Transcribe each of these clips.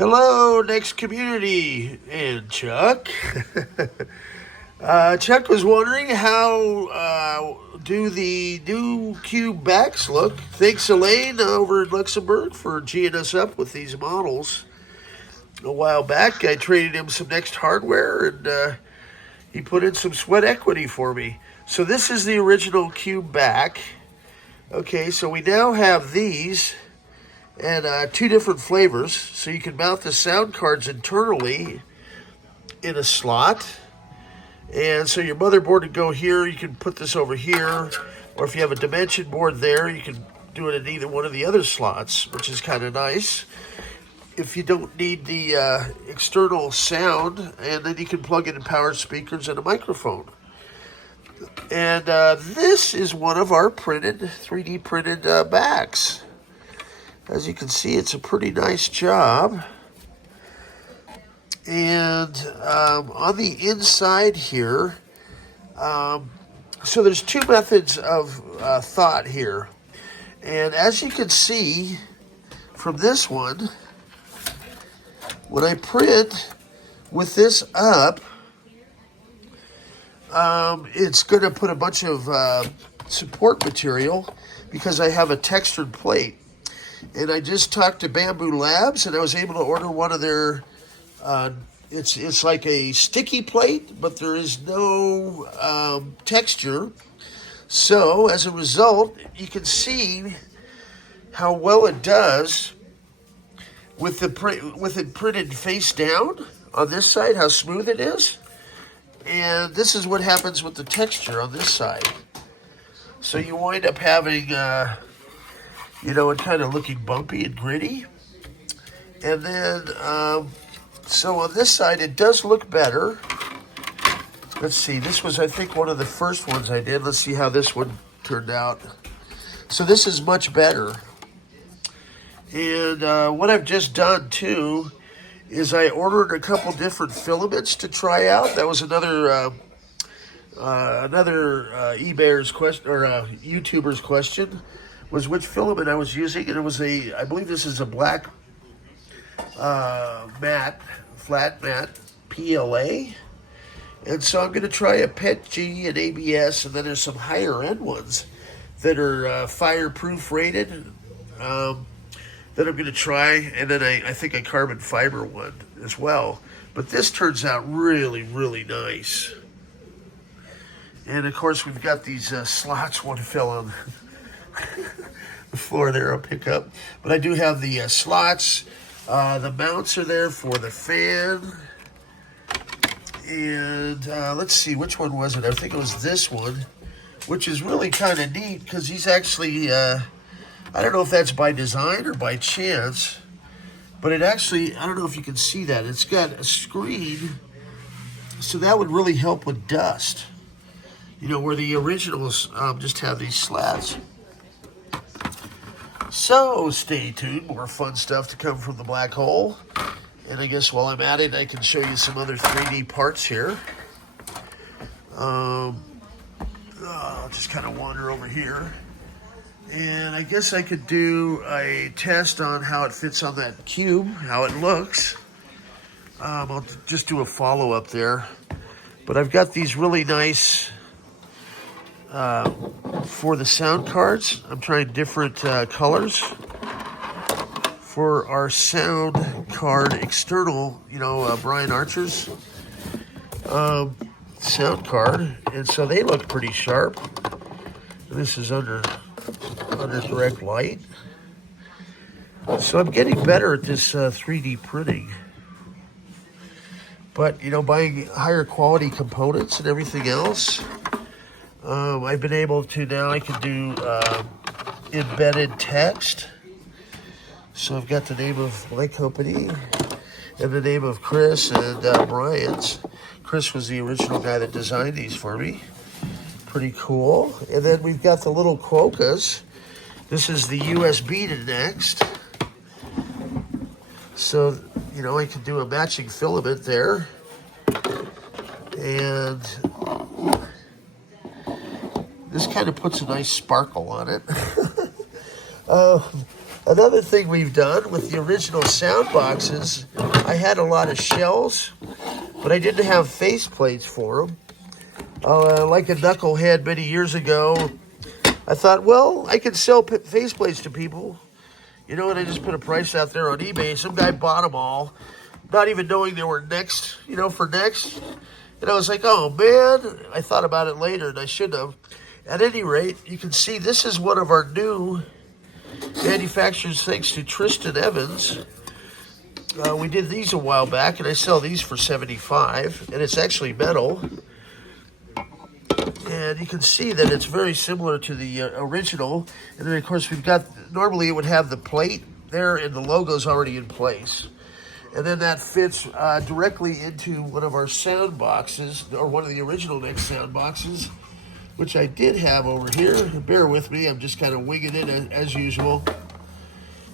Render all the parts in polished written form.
Hello, NeXT Community and Chuck. Chuck was wondering how do the new cube backs look. Thanks, Elaine, over in Luxembourg, for geeing us up with these models. A while back, I traded him some NeXT hardware, and he put in some sweat equity for me. So this is the original cube back. Okay, so we now have these and two different flavors, so you can mount the sound cards internally in a slot. And so your motherboard would go here, you can put this over here, or if you have a dimension board there, you can do it in either one of the other slots, which is kind of nice. If you don't need the external sound, and then you can plug in power speakers and a microphone. And this is one of our 3D printed backs. As you can see, it's a pretty nice job. And on the inside here, so there's two methods of thought here. And as you can see from this one, when I print with this up, it's going to put a bunch of support material because I have a textured plate. And I just talked to Bambu Labs, and I was able to order one of their, it's like a sticky plate, but there is no texture. So as a result, you can see how well it does with it printed face down on this side, how smooth it is. And this is what happens with the texture on this side. So you wind up having it kind of looking bumpy and gritty. And then, so on this side, it does look better. Let's see, this was, I think, one of the first ones I did. Let's see how this one turned out. So this is much better. And what I've just done, too, is I ordered a couple different filaments to try out. That was another eBayer's question, or YouTuber's question, was which filament I was using, and it was I believe this is a black matte, flat matte PLA. And so I'm going to try a PETG and ABS, and then there's some higher end ones that are fireproof rated that I'm going to try, and then I think a carbon fiber one as well. But this turns out really, really nice. And of course we've got these slots, one fell on the floor there, I'll pick up. But I do have the slots. The mounts are there for the fan. And let's see, which one was it? I think it was this one, which is really kind of neat because he's actually, I don't know if that's by design or by chance, but it actually, I don't know if you can see that. It's got a screen, so that would really help with dust. Where the originals just have these slats. So stay tuned, more fun stuff to come from the black hole. And I guess while I'm at it, I can show you some other 3D parts here. I'll just kind of wander over here. And I guess I could do a test on how it fits on that cube, how it looks. I'll just do a follow-up there. But I've got these really nice, for the sound cards, I'm trying different colors. For our sound card external, Brian Archer's sound card. And so they look pretty sharp. This is under direct light. So I'm getting better at this 3D printing. But, buying higher quality components and everything else, I've been able to, now I can do embedded text. So I've got the name of my company and the name of Chris and Brian's. Chris was the original guy that designed these for me. Pretty cool. And then we've got the little quokkas. This is the USB to NeXT. So, I can do a matching filament there. And this kind of puts a nice sparkle on it. Another thing we've done with the original sound boxes, I had a lot of shells, but I didn't have face plates for them. Like a knucklehead many years ago, I thought, well, I could sell face plates to people. You know, and I just put a price out there on eBay. Some guy bought them all, not even knowing they were NeXT, you know, for NeXT. And I was like, oh, man. I thought about it later, and I should have. At any rate, you can see this is one of our new manufacturers, thanks to Tristan Evans. We did these a while back, and I sell these for $75, and it's actually metal. And you can see that it's very similar to the original. And then, of course, we've got, normally it would have the plate there and the logo's already in place. And then that fits directly into one of our sound boxes, or one of the original NeXT sound boxes, which I did have over here. Bear with me, I'm just kind of winging it as usual.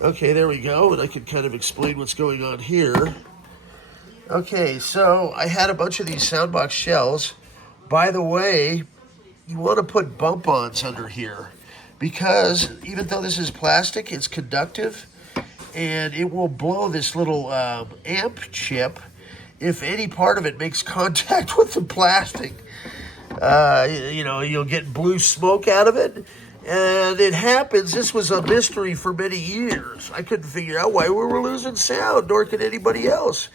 Okay, there we go, and I can kind of explain what's going on here. Okay, so I had a bunch of these soundbox shells. By the way, you want to put bump-ons under here, because even though this is plastic, it's conductive, and it will blow this little amp chip if any part of it makes contact with the plastic. You know, you'll get blue smoke out of it. And it happens. This was a mystery for many years. I couldn't figure out why we were losing sound, nor could anybody else.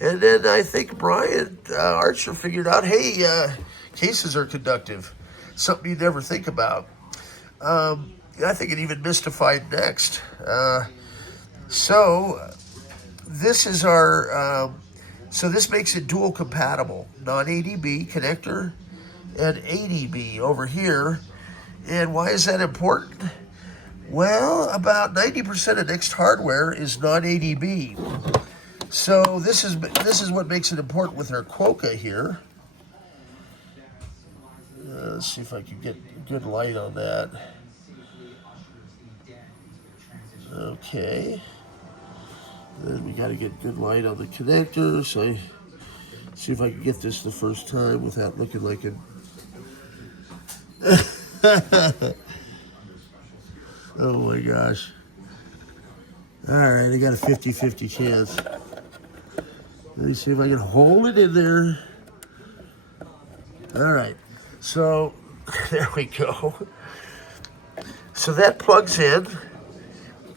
And then I think Brian Archer figured out, hey, cases are conductive. Something you never think about. I think it even mystified NeXT. So this is our, so this makes it dual compatible. Non-ADB connector and ADB over here. And why is that important? Well, about 90% of NeXT hardware is non-ADB. So this is what makes it important with our Quokka here. Let's see if I can get good light on that. Okay. Then we got to get good light on the connector. So see if I can get this the first time without looking like a... Oh my gosh. Alright, I got a 50-50 chance. Let me see if I can hold it in there. Alright, so there we go. So that plugs in.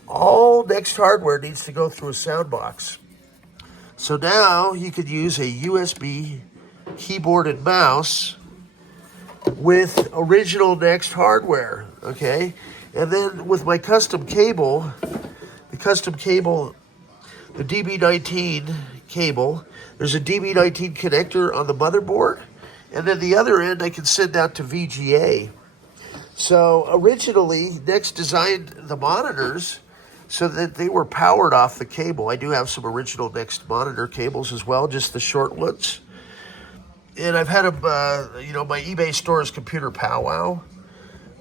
All NeXT hardware needs to go through a sound box. So now you could use a USB keyboard and mouse with original NeXT hardware, okay? And then with my custom cable, the DB19 cable, there's a DB19 connector on the motherboard, and then the other end I can send out to VGA. So originally, NeXT designed the monitors so that they were powered off the cable. I do have some original NeXT monitor cables as well, just the short ones. And I've had a, you know, my eBay store is Computer Powwow.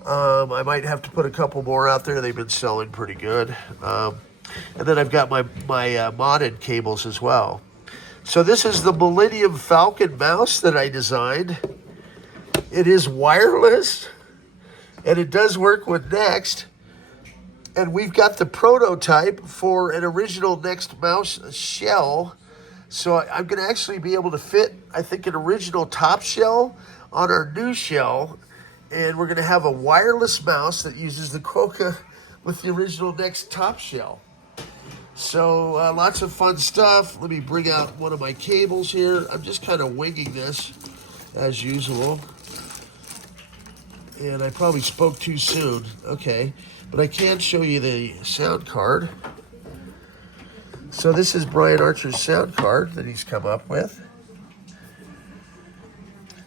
I might have to put a couple more out there. They've been selling pretty good. And then I've got my modded cables as well. So this is the Millennium Falcon mouse that I designed. It is wireless, and it does work with NeXT. And we've got the prototype for an original NeXT mouse shell. So I'm going to actually be able to fit, I think, an original top shell on our new shell. And we're going to have a wireless mouse that uses the Quokka with the original NeXT top shell. So lots of fun stuff. Let me bring out one of my cables here. I'm just kind of winging this as usual. And I probably spoke too soon. Okay. But I can show you the sound card. So this is Brian Archer's sound card that he's come up with.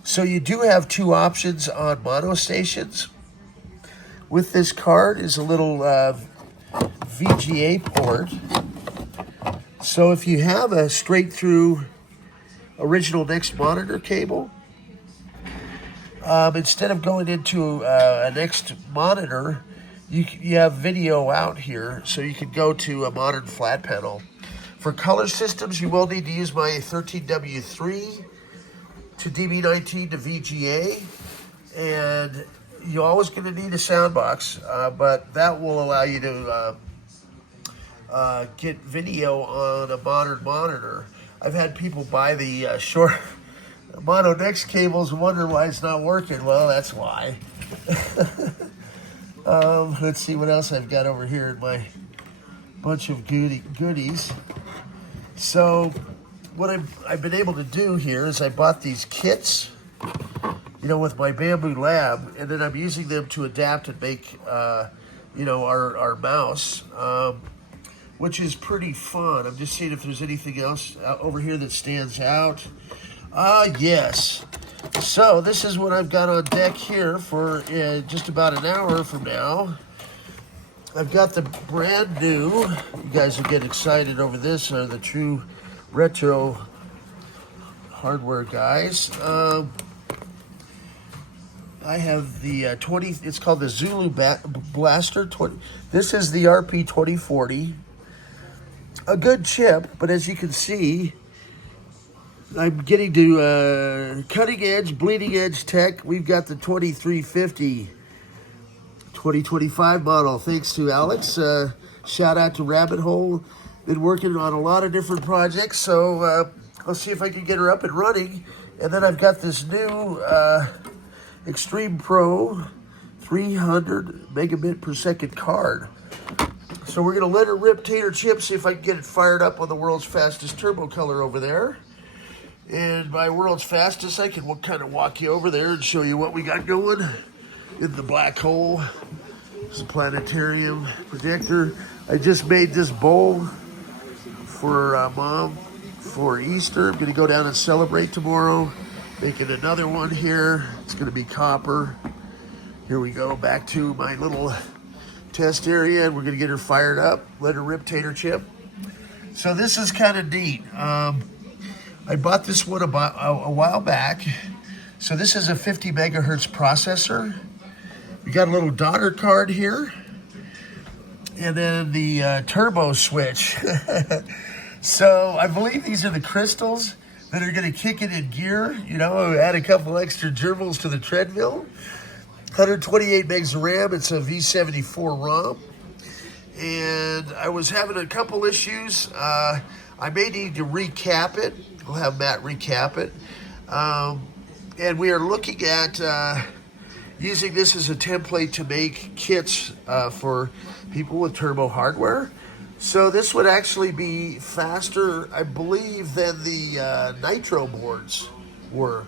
So you do have two options on mono stations. With this card is a little VGA port. So if you have a straight through original NeXT monitor cable, instead of going into a NeXT monitor, you have video out here, so you can go to a modern flat panel. For color systems, you will need to use my 13W3 to DB19 to VGA, and you're always going to need a sound box, but that will allow you to get video on a modern monitor. I've had people buy the short mono NeXT cables and wonder why it's not working. Well, that's why. Let's see what else I've got over here in my bunch of goodies. So what I've been able to do here is I bought these kits, you know, with my Bambu Lab, and then I'm using them to adapt and make, you know, our mouse, which is pretty fun. I'm just seeing if there's anything else over here that stands out. Yes. So this is what I've got on deck here for just about an hour from now. I've got the brand new, you guys will get excited over this, are the true retro hardware guys. I have the 20, it's called the Zulu Blaster 20. This is the RP2040. A good chip, but as you can see, I'm getting to cutting edge, bleeding edge tech. We've got the 2350 2025 model, thanks to Alex. Shout out to Rabbit Hole. Been working on a lot of different projects, so I'll see if I can get her up and running. And then I've got this new Extreme Pro 300 megabit per second card. So we're gonna let her rip tater chips, see if I can get it fired up on the world's fastest turbo color over there. And by world's fastest, I can kind of walk you over there and show you what we got going in the black hole. It's a planetarium projector. I just made this bowl for Mom for Easter. I'm gonna go down and celebrate tomorrow. Making another one here. It's gonna be copper. Here we go, back to my little test area, and we're gonna get her fired up, let her rip tater chip. So this is kind of neat. I bought this one about a while back. So this is a 50 megahertz processor. We got a little daughter card here, and then the turbo switch. So I believe these are the crystals that are going to kick it in gear. You know, add a couple extra gerbils to the treadmill. 128 megs of RAM. It's a V74 ROM. And I was having a couple issues. I may need to recap it. We'll have Matt recap it. And we are looking at using this as a template to make kits for people with turbo hardware. So this would actually be faster, I believe, than the Nitro boards were.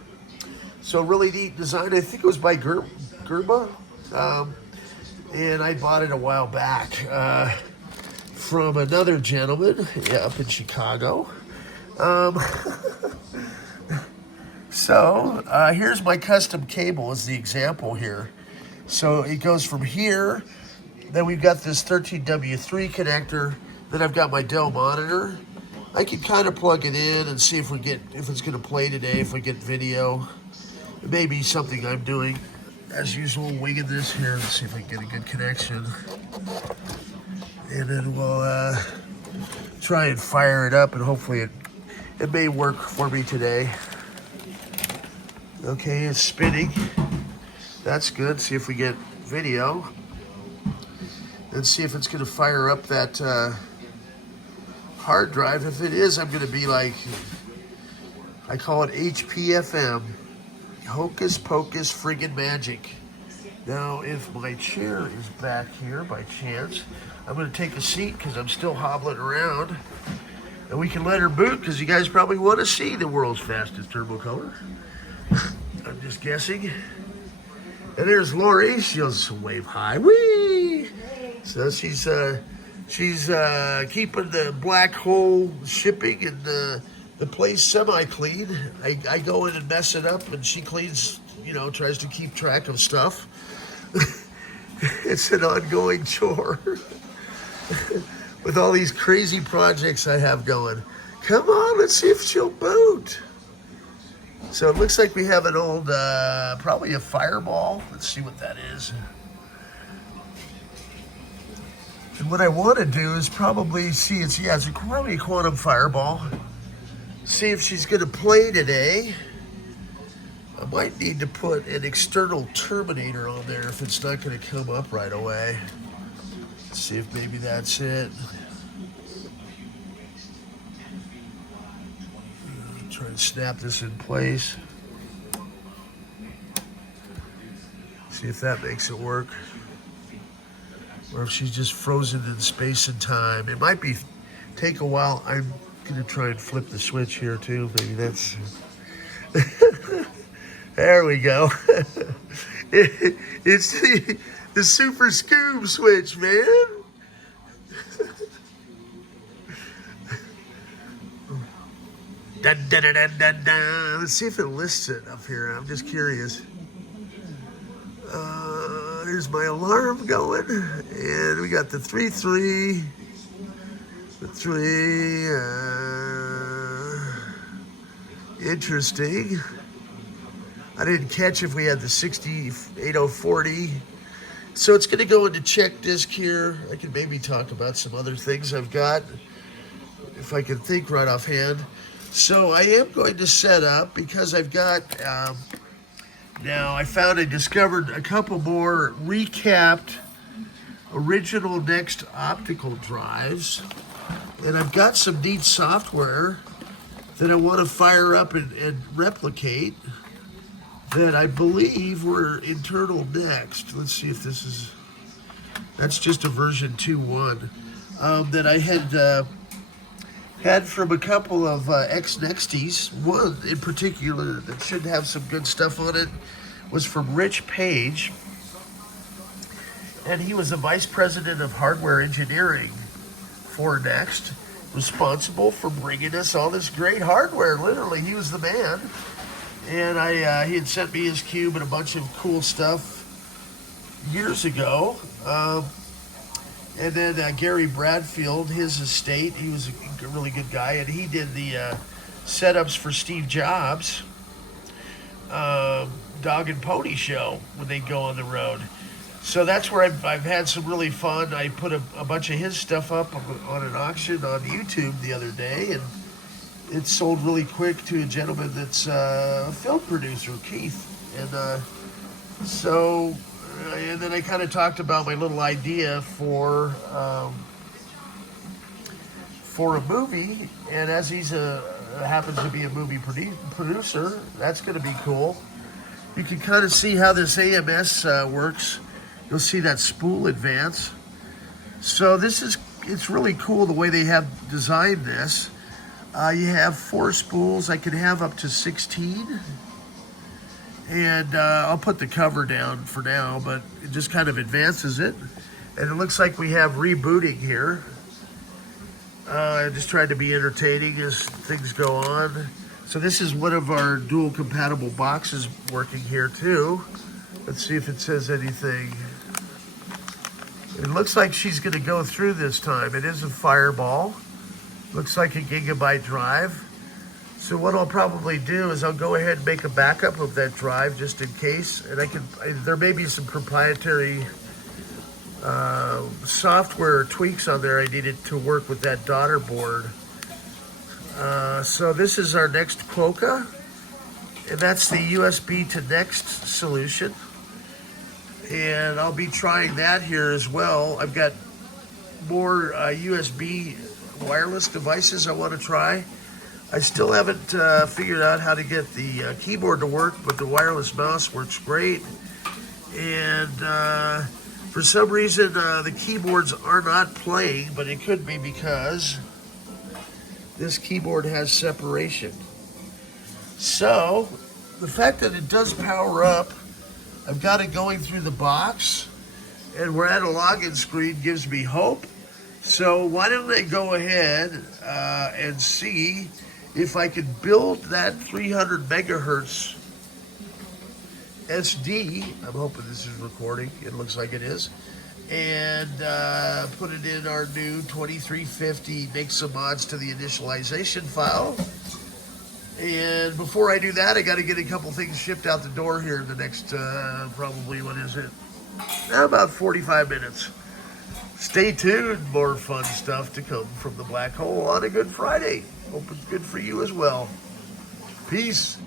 So really neat design. I think it was by Gerba. And I bought it a while back from another gentleman up in Chicago. So here's my custom cable as the example here. So it goes from here, then we've got this 13W3 connector, then I've got my Dell monitor. I can kind of plug it in and see if it's gonna play today, if we get video. It may be something I'm doing, as usual, winging this here. Let's see if I can get a good connection. And then we'll try and fire it up, and hopefully it may work for me today. Okay, it's spinning. That's good. See if we get video. And see if it's gonna fire up that hard drive. If it is, I'm gonna be like, I call it HPFM. Hocus pocus friggin' magic. Now, if my chair is back here by chance, I'm gonna take a seat because I'm still hobbling around. And we can let her boot because you guys probably want to see the world's fastest turbo color. I'm just guessing. And there's Lori. She'll wave hi. Whee! So she's keeping the black hole shipping and the place semi-clean. I go in and mess it up, and she cleans, you know, tries to keep track of stuff. It's an ongoing chore with all these crazy projects I have going. Come on, let's see if she'll boot. So it looks like we have an old, probably a Fireball. Let's see what that is. And what I want to do is probably see, it's probably a Quantum Fireball. See if she's going to play today. I might need to put an external terminator on there if it's not going to come up right away. Let's see if maybe that's it. Try to snap this in place. See if that makes it work. Or if she's just frozen in space and time. It might take a while. I'm gonna try and flip the switch here too. Maybe that's there we go. It's the Super Scoob switch, man. Dun, dun, dun, dun, dun, dun. Let's see if it lists it up here. I'm just curious. There's my alarm going, and we got the 3-3, the 3. Interesting. I didn't catch if we had the 8040. So it's going to go into check disc here. I can maybe talk about some other things I've got, if I can think right offhand. So I am going to set up, because I've got, now I discovered a couple more recapped original NeXT optical drives. And I've got some neat software that I want to fire up and replicate that I believe were internal NeXT. Let's see if this is, that's just a version 2.1 that I had from a couple of ex-NeXTies. One in particular that should have some good stuff on it was from Rich Page, and he was the vice president of hardware engineering for NeXT, responsible for bringing us all this great hardware. Literally, he was the man. And he had sent me his cube and a bunch of cool stuff years ago. And then Gary Bradfield, his estate, he was a really good guy, and he did the setups for Steve Jobs' Dog and Pony show when they go on the road. So that's where I've had some really fun. I put a bunch of his stuff up on an auction on YouTube the other day, and it sold really quick to a gentleman that's a film producer, Keith. And and then I kind of talked about my little idea for a movie, and as he's happens to be a movie producer, that's going to be cool. You can kind of see how this AMS works. You'll see that spool advance. So it's really cool the way they have designed this. You have 4 spools. I can have up to 16. And I'll put the cover down for now, but it just kind of advances it. And it looks like we have rebooting here. I just tried to be entertaining as things go on. So this is one of our dual compatible boxes working here too. Let's see if it says anything. It looks like she's going to go through this time. It is a Fireball. Looks like a gigabyte drive. So what I'll probably do is I'll go ahead and make a backup of that drive just in case. And there may be some proprietary software tweaks on there I needed to work with that daughter board. So this is our NeXT Quokka, and that's the USB to NeXT solution. And I'll be trying that here as well. I've got more USB wireless devices I want to try. I still haven't figured out how to get the keyboard to work, but the wireless mouse works great. And for some reason, the keyboards are not playing, but it could be because this keyboard has separation. So the fact that it does power up, I've got it going through the box, and we're at a login screen, gives me hope. So why don't I go ahead and see if I can build that 300 megahertz SD. I'm hoping this is recording. It looks like it is. And put it in our new 2350, make some mods to the initialization file. And before I do that, I got to get a couple things shipped out the door here in the next, probably, what is it? About 45 minutes. Stay tuned, more fun stuff to come from the Black Hole on a Good Friday. Hope it's good for you as well. Peace.